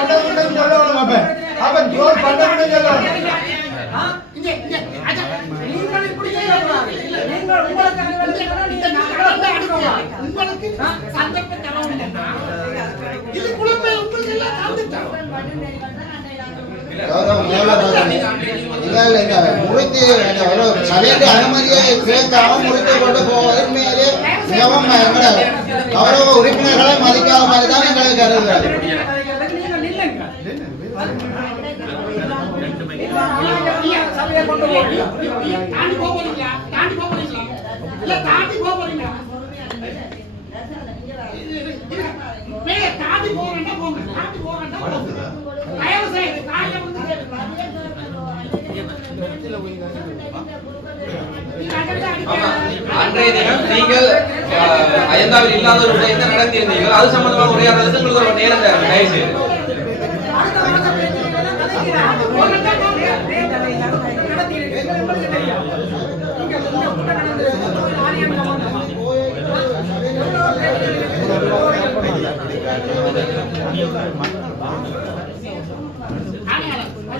பண்ணக்கூடாதுன்னு சொல்லணும் அப்ப. அப்ப ஜோர் பண்ணக்கூடாதுன்னு சொல்லணும். இங்க, இங்க, அஜா, நீங்கள் இப்படி செய்யக்கூடாது. நீங்கள் உங்களுக்கு அனுமதிக்கிறதா, நீங்க நாங்கள் வந்து அடிக்கலாம். உங்களுக்கு இது குழந்தை உங்களுக்கு எல்லாம் அனுமதியை கேட்காம கொண்டு மிகவும் கௌரவ உறுப்பினர்களை மதிக்காத மாதிரி தான் எங்களுக்கு அன்றைய தினம் நீங்கள் அயந்தாவில் இல்லாத ஒரு விடயத்தை நடத்தியிருந்தீர்கள் அது சம்பந்தமாக உரையாடுறதுக்கு உங்களுக்கு ஒரு நேரம் தயவு செய்து ஆணையாளர், தயவு செய்து, நான் தேர்வு செய்கிறேன். நாங்களும் இதை நாங்களும் எங்களது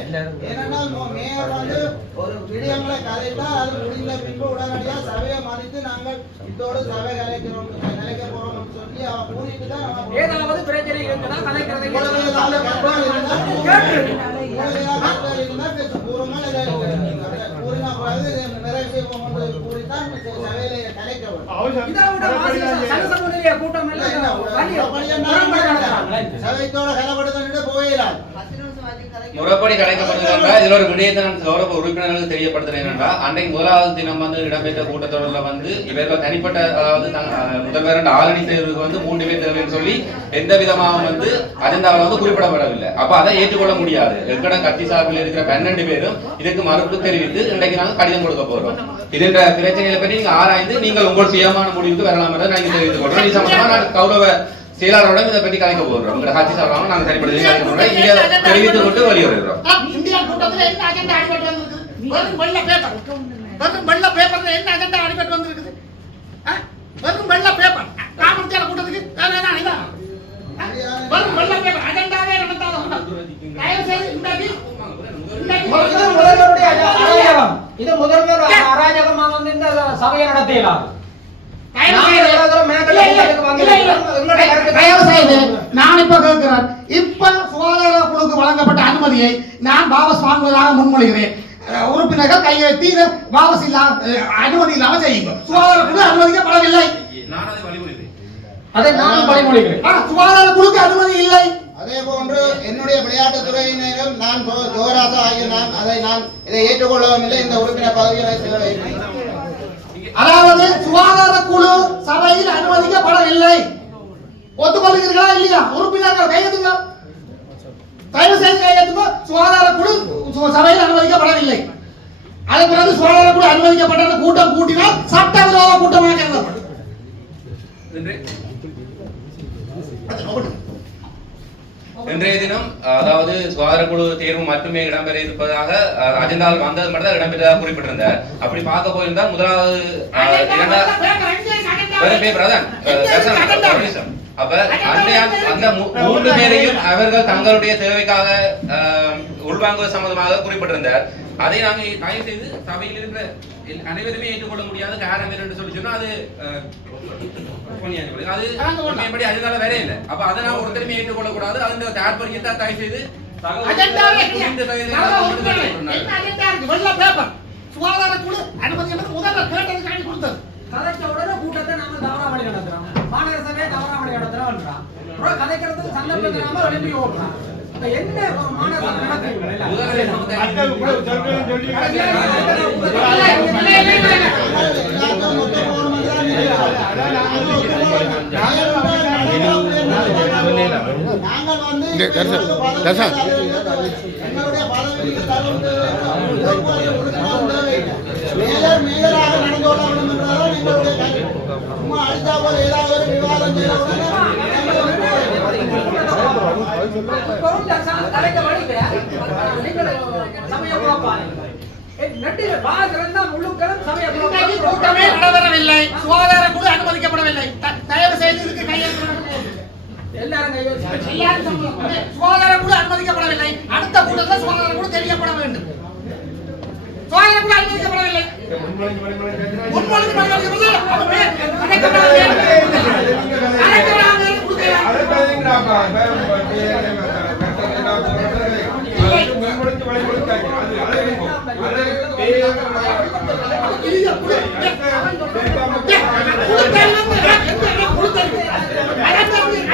கூட்டம் எப்ப? ஆ? ஒரு விடயங்களை கதைத்தால் அது முடிந்த பின்பு உடனடியாக சபையை மதித்து நாங்கள் இதோடு சபை கலைக்கிறோம் கலைக்க போறோம் சொல்லி அவ கூறிட்டு தான் நம்ம ஏதாவது பிரச்சனை இருக்குன்னா கலைக்கிறதை கூட்டம். சபைத்தோட கலப்படுத்திட்டு போயிடலாம் முறைப்படி கிடைக்கப்படுகிறதா இதுல ஒரு விடயத்தை நான் கௌரவ உறுப்பினர்களுக்கு தெரியப்படுத்துறேன் என்னன்னா அன்றைக்கு முதலாவது தினம் வந்து இடம்பெற்ற கூட்டத்தொடரில் வந்து இவர்கள் தனிப்பட்ட அதாவது முதல்வர் என்ற தேர்வுக்கு வந்து மூன்று பேர் தேர்வுன்னு சொல்லி எந்த விதமாக வந்து அஜெண்டாவில் வந்து குறிப்பிடப்படவில்லை. அப்ப அதை ஏற்றுக்கொள்ள முடியாது. எக்கடம் கட்சி சார்பில் இருக்கிற பன்னெண்டு பேரும் இதுக்கு மறுப்பு தெரிவித்து இன்றைக்கு நாங்கள் கடிதம் கொடுக்க போறோம். இதுன்ற பிரச்சனைகளை பற்றி நீங்க ஆராய்ந்து நீங்கள் உங்கள் சுயமான முடிவுக்கு வரலாம் என்று நான் தெரிவித்துக் கொள்றோம் இது சம்பந்தமா நான் கௌரவ செயலாளரோட இதை பற்றி கலைக்க போகிறோம். உங்க கட்சி சார்பாக நாங்கள் சரிப்படுத்தி கலைக்க போறோம் இங்க தெரிவித்துக் கொண்டு வெளியேறுகிறோம். ஆ, இந்தியா கூட்டத்துல என்ன அஜெண்டா அடிபட்டு வந்திருக்குது? வெறும் வெள்ள பேப்பர் வெறும் வெள்ள பேப்பர்ல என்ன அஜெண்டா அடிபட்டு வந்திருக்குது? வெறும் வெள்ள பேப்பர் காமத்தியால கூட்டத்துக்கு வேற என்ன? ஆ? வெறும் வெள்ள பேப்பர் அஜெண்டாவே நடத்தாத கூட்டம். தயவு செய்து இது முதல்வருடைய அராஜகம். இது முதல்வர் அராஜகமா வந்து இந்த சபையை நடத்தியலாம் நான் இப்ப கேட்கிறேன். இப்ப சுகாதார குழுக்கு வழங்கப்பட்ட அனுமதியை நான் வாபஸ் வாங்குவதாக முன்மொழிகிறேன். உறுப்பினர்கள் கையெழுத்தி வாபஸ் இல்லா அனுமதி இல்லாம செய்யுங்க. சுகாதார குழு அனுமதிக்கப்படவில்லை. நான் அதை வழிமொழிகிறேன் பழிமொழிகிறேன் ஆ, சுகாதார குழுக்கு அனுமதி இல்லை. அதே போன்று என்னுடைய விளையாட்டுத் துறையினரும் நான் ஜோராசா ஆகிய நான் அதை நான் இதை ஏற்றுக்கொள்ளவும் இல்லை இந்த உறுப்பினர் பதவியை செய்ய அதாவது சுகாதார குழு சபையில் அனுமதிக்கப்படவில்லை ஒத்துக்கொள்கிறீர்களா இல்லையா? உறுப்பினர்கள் கையெழுத்துங்க. தயவு செய்து கையெழுத்துங்க. சுகாதார குழு சபையில் அனுமதிக்கப்படவில்லை. அதன் பிறகு சுகாதார குழு அனுமதிக்கப்பட்ட கூட்டம் கூட்டினால் சட்டவிரோத கூட்டமாக கருதப்படும் இன்றைய தினம் அதாவது சுகாதார குழு தேர்வு மட்டுமே இடம்பெற இருப்பதாக அஜெண்டாவில் வந்தது மட்டும் தான் இடம்பெற்றதாக குறிப்பிட்டிருந்தார். அப்படி பார்க்க போயிருந்தால் முதலாவது அப்ப அந்த மூன்று பேரையும் அவர்கள் தங்களுடைய தேவைக்காக உள்வாங்குவது சம்பந்தமாக குறிப்பிட்டிருந்தார். அதை நாங்கள் தயவு செய்து சபையில் இருக்கிற அனைவருமே ஏற்றுக்கொள்ள முடியாத காரணம் என்று சொல்லி சொன்னா அது. அது உண்மைப்படி அதனால வேற இல்லை. அப்ப அதை நான் ஒருத்தருமே ஏற்றுக்கொள்ள கூடாது அந்த தாற்பயத்தை தயவு செய்து தகவல் அஜெண்டாவே புரிந்து தயவு நான் செய்து உறுப்பினர். சொன்னார். என்ன அஜெண்டா இருக்கு வெள்ள பேப்பர் சுகாதார குழு அனுமதி என்பது முதல்வர் கேட்டதுக்காண்டி கொடுத்தது கதைச்ச உடனே கூட்டத்தை நாம தவறாமணி நடத்துறோம் மாநகர சபையை தவறாமணி நடத்துறோம்ன்றான் அப்புறம் கதைக்கிறதுக்கு சந்தர்ப்பத்தை நாம எழுப்பி ஓடுறான் அப்ப என்ன ஒரு மாநகர சபை நடத்துறீங்களா இல்ல? முதல்வர் சம்பந்தம் மக்கள் இவ்வளவு சொல்றேன்னு சொல்லி நாங்கள் வந்து எங்களுடைய மேயராக நடந்து கொள்ள வேண்டும் எங்களுடைய கூட்டமே நடைபெறவில்லை சுகாதார குழு அனுமதிக்கப்படவில்லை. தயவு செய்து இதுக்கு கையெழுத்து. சுகாதார குழு அனுமதிக்கப்படவில்லை. அடுத்த கூட்டத்தில் சுகாதார குழு தெரியப்பட வேண்டும். சுகாதார குழு அனுமதிக்கப்படவில்லை. முன்மொழிந்து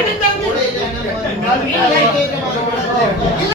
கொடுத்தாங்க